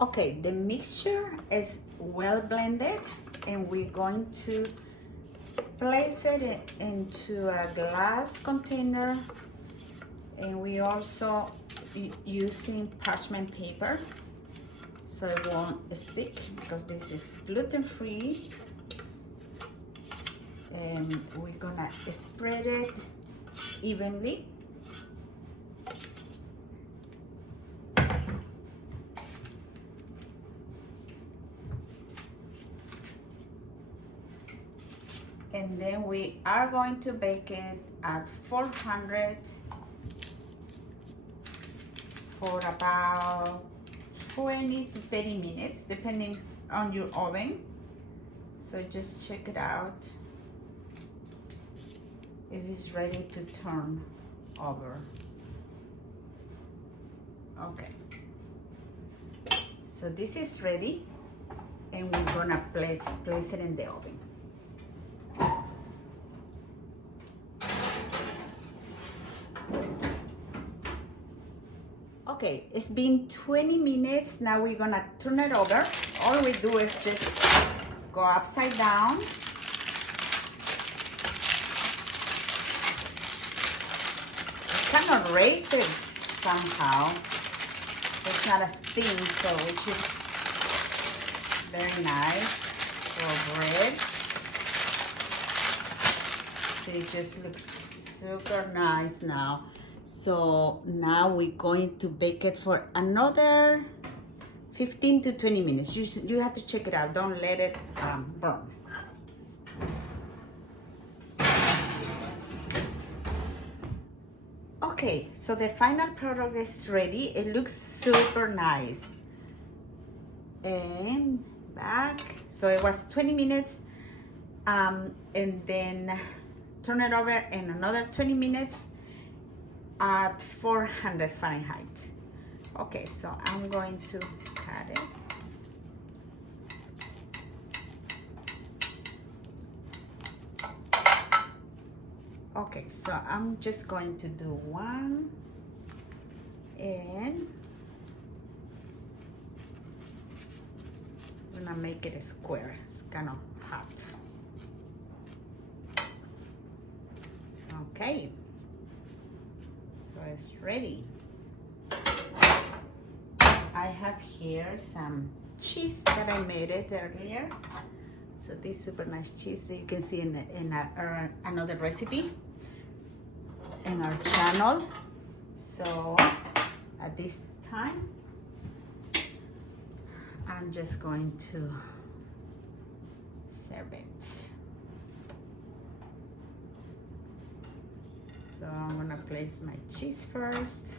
Okay, the mixture is well blended, and we're going to place it into a glass container, and we also using parchment paper so it won't stick, because this is gluten-free. And we're gonna spread it evenly. And then we are going to bake it at 400 for about 20 to 30 minutes, depending on your oven. So just check it out if it's ready to turn over. Okay, so this is ready, and we're gonna place it in the oven. Okay, it's been 20 minutes. Now we're gonna turn it over. All we do is just go upside down. Kind of raise it somehow. It's not a spin, so it's just very nice for bread. So it just looks super nice now. So now we're going to bake it for another 15 to 20 minutes. You have to check it out. Don't let it burn. Okay, so the final product is ready. It looks super nice. And back. So it was 20 minutes. And then turn it over in another 20 minutes at 400 Fahrenheit. Okay, so I'm going to cut it. Okay, so I'm just going to do one, and I'm gonna make it a square. It's kind of hot. Okay, so it's ready. I have here some cheese that I made it earlier. So this super nice cheese, so you can see in another recipe in our channel. So at this time, I'm just going to serve it. So I'm gonna place my cheese first.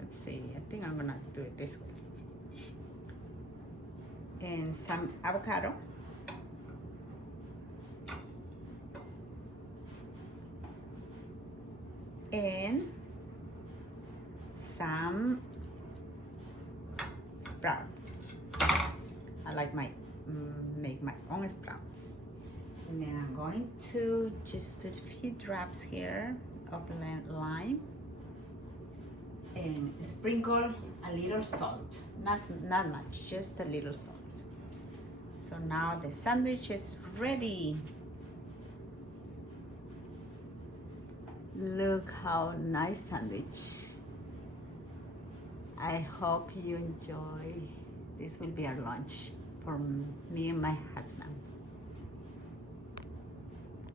Let's see, I think I'm gonna do it this way. And some avocado. And some sprouts. I like make my own sprouts. And then I'm going to just put a few drops here of lime and sprinkle a little salt. Not much, just a little salt. So now the sandwich is ready. Look how nice sandwich. I hope you enjoy. This will be our lunch for me and my husband.